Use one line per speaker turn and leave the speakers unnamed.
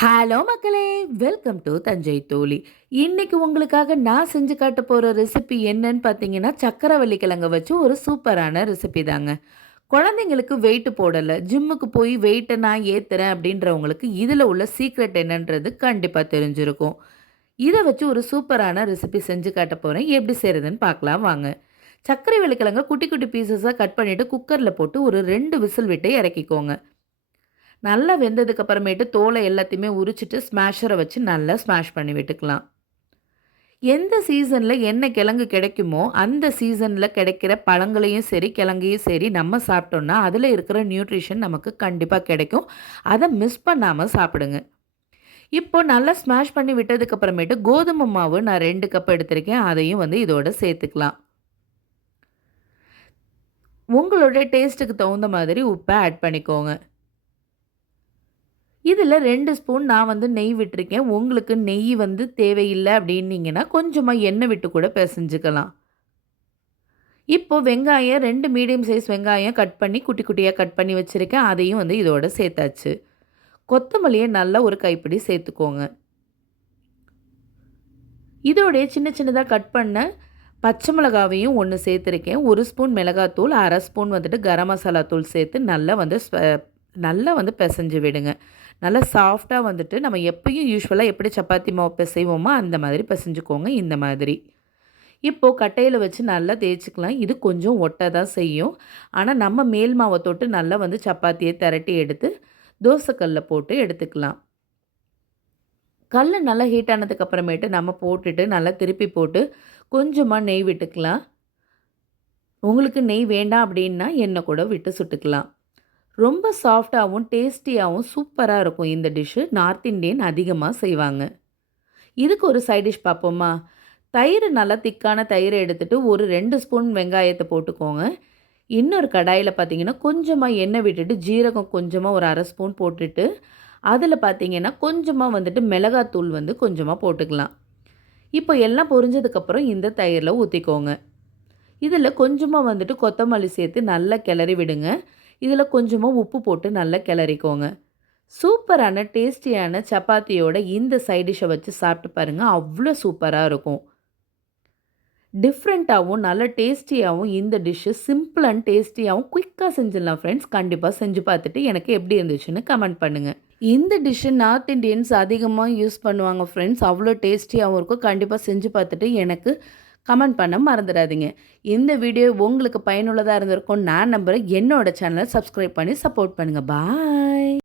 Hello மக்களே welcome to Thanjai தோழி. இன்றைக்கி உங்களுக்காக நான் செஞ்சு காட்ட போகிற ரெசிபி என்னன்னு பார்த்தீங்கன்னா சக்கரவள்ளி கிழங்க வச்சு ஒரு சூப்பரான ரெசிபி தாங்க. குழந்தைங்களுக்கு வெயிட் போடலை ஜிம்முக்கு போய் வெயிட்டை நான் ஏற்றுறேன் அப்படின்றவங்களுக்கு இதில் உள்ள சீக்ரெட் என்னன்றது கண்டிப்பாக தெரிஞ்சிருக்கும். இதை வச்சு ஒரு சூப்பரான ரெசிபி செஞ்சு காட்ட போகிறேன் எப்படி செய்கிறதுன்னு பார்க்கலாம் வாங்க. சர்க்கரை வெள்ளிக்கிழங்க குட்டி குட்டி பீசஸாக கட் பண்ணிவிட்டு குக்கரில் போட்டு ஒரு ரெண்டு விசில் விட்டு இறக்கிக்கோங்க. நல்லா வெந்ததுக்கு அப்புறமேட்டு தோலை எல்லாத்தையுமே உரிச்சிட்டு ஸ்மாஷரை வச்சு நல்லா ஸ்மாஷ் பண்ணி விட்டுக்கலாம். எந்த சீசனில் என்ன கிழங்கு கிடைக்குமோ அந்த சீசனில் கிடைக்கிற பழங்களையும் சரி கிழங்கையும் சரி நம்ம சாப்பிட்டோம்னா அதில் இருக்கிற நியூட்ரிஷன் நமக்கு கண்டிப்பாக கிடைக்கும். அதை மிஸ் பண்ணாமல் சாப்பிடுங்க. இப்போ நல்லா ஸ்மாஷ் பண்ணி விட்டதுக்கு அப்புறமேட்டு கோதுமை மாவு நான் ரெண்டு கப் எடுத்திருக்கேன். அதையும் வந்து இதோட சேர்த்துக்கலாம். உங்களோட டேஸ்ட்டுக்கு தகுந்த மாதிரி உப்பை ஆட் பண்ணிக்கோங்க. இதில் ரெண்டு ஸ்பூன் நான் வந்து நெய் விட்டுருக்கேன். உங்களுக்கு நெய் வந்து தேவையில்லை அப்படின்னீங்கன்னா கொஞ்சமாக எண்ணெய் விட்டு கூட பிசைஞ்சுக்கலாம். இப்போ வெங்காயம் ரெண்டு மீடியம் சைஸ் வெங்காயம் கட் பண்ணி குட்டி குட்டியாக கட் பண்ணி வச்சுருக்கேன். அதையும் வந்து இதோட சேர்த்தாச்சு. கொத்தமல்லியை நல்லா ஒரு கைப்பிடி சேர்த்துக்கோங்க. இதோடைய சின்ன சின்னதாக கட் பண்ண பச்சை மிளகாவையும் ஒன்று சேர்த்துருக்கேன். ஒரு ஸ்பூன் மிளகாத்தூள் அரை ஸ்பூன் வந்துட்டு கரம் மசாலா தூள் சேர்த்து நல்லா வந்து நல்லா வந்து பிசைஞ்சு விடுங்க. நல்லா சாஃப்டாக வந்துட்டு நம்ம எப்பயும் யூஸ்வலாக எப்படி சப்பாத்தி மாவு பிசைவோமோ அந்த மாதிரி பிசைஞ்சுக்கோங்க இந்த மாதிரி. இப்போது கட்டையில் வச்சு நல்லா தேய்ச்சிக்கலாம். இது கொஞ்சம் ஒட்ட தான் செய்யும். ஆனால் நம்ம மேல் மாவை தொட்டு நல்லா வந்து சப்பாத்தியை திரட்டி எடுத்து தோசைக்கல்லில் போட்டு எடுத்துக்கலாம். கல் நல்லா ஹீட் ஆனதுக்கு அப்புறமேட்டு நம்ம போட்டுட்டு நல்லா திருப்பி போட்டு கொஞ்சமாக நெய் விட்டுக்கலாம். உங்களுக்கு நெய் வேண்டாம் அப்படின்னா எண்ணெய் கூட விட்டு சுட்டுக்கலாம். ரொம்ப சாஃப்டாகவும் டேஸ்டியாகவும் சூப்பராக இருக்கும் இந்த டிஷ்ஷு. நார்த் இண்டியன் அதிகமாக செய்வாங்க. இதுக்கு ஒரு சைட் டிஷ் பார்ப்போமா தயிர் நல்லா திக்கான தயிரை எடுத்துகிட்டு ஒரு ரெண்டு ஸ்பூன் வெங்காயத்தை போட்டுக்கோங்க. இன்னொரு கடாயில் பார்த்தீங்கன்னா கொஞ்சமாக எண்ணெய் விட்டுட்டு ஜீரகம் கொஞ்சமாக ஒரு அரை ஸ்பூன் போட்டுட்டு அதில் பார்த்தீங்கன்னா கொஞ்சமாக வந்துட்டு மிளகாத்தூள் வந்து கொஞ்சமாக போட்டுக்கலாம். இப்போ எல்லாம் பொரிஞ்சதுக்கப்புறம் இந்த தயிரில் ஊற்றிக்கோங்க இதில் கொஞ்சமாக வந்துட்டு கொத்தமல்லி சேர்த்து நல்லா கிளறி விடுங்க. இதில் கொஞ்சமாக உப்பு போட்டு நல்லா கிளறிக்கோங்க. சூப்பரான டேஸ்டியான சப்பாத்தியோட இந்த சைடிஷை வச்சு சாப்பிட்டு பாருங்கள் அவ்வளோ சூப்பராக இருக்கும். டிஃப்ரெண்ட்டாகவும் நல்ல டேஸ்டியாகவும் இந்த டிஷ்ஷு சிம்பிள் அண்ட் டேஸ்டியாகவும் குயிக்காக செஞ்சிடலாம் ஃப்ரெண்ட்ஸ். கண்டிப்பாக செஞ்சு பார்த்துட்டு எனக்கு எப்படி இருந்துச்சுன்னு கமெண்ட் பண்ணுங்கள் இந்த டிஷ்ஷு நார்த் இண்டியன்ஸ் அதிகமாக யூஸ் பண்ணுவாங்க ஃப்ரெண்ட்ஸ். அவ்வளோ டேஸ்டியாகவும் இருக்கும். கண்டிப்பாக செஞ்சு பார்த்துட்டு எனக்கு கமெண்ட் பண்ண மறந்துடாதீங்க. இந்த வீடியோ உங்களுக்கு பயனுள்ளதாக இருந்திருக்கும் நான் நம்புகிறேன் என்னோட சேனலை சப்ஸ்கிரைப் பண்ணி சப்போர்ட் பண்ணுங்கள் பாய்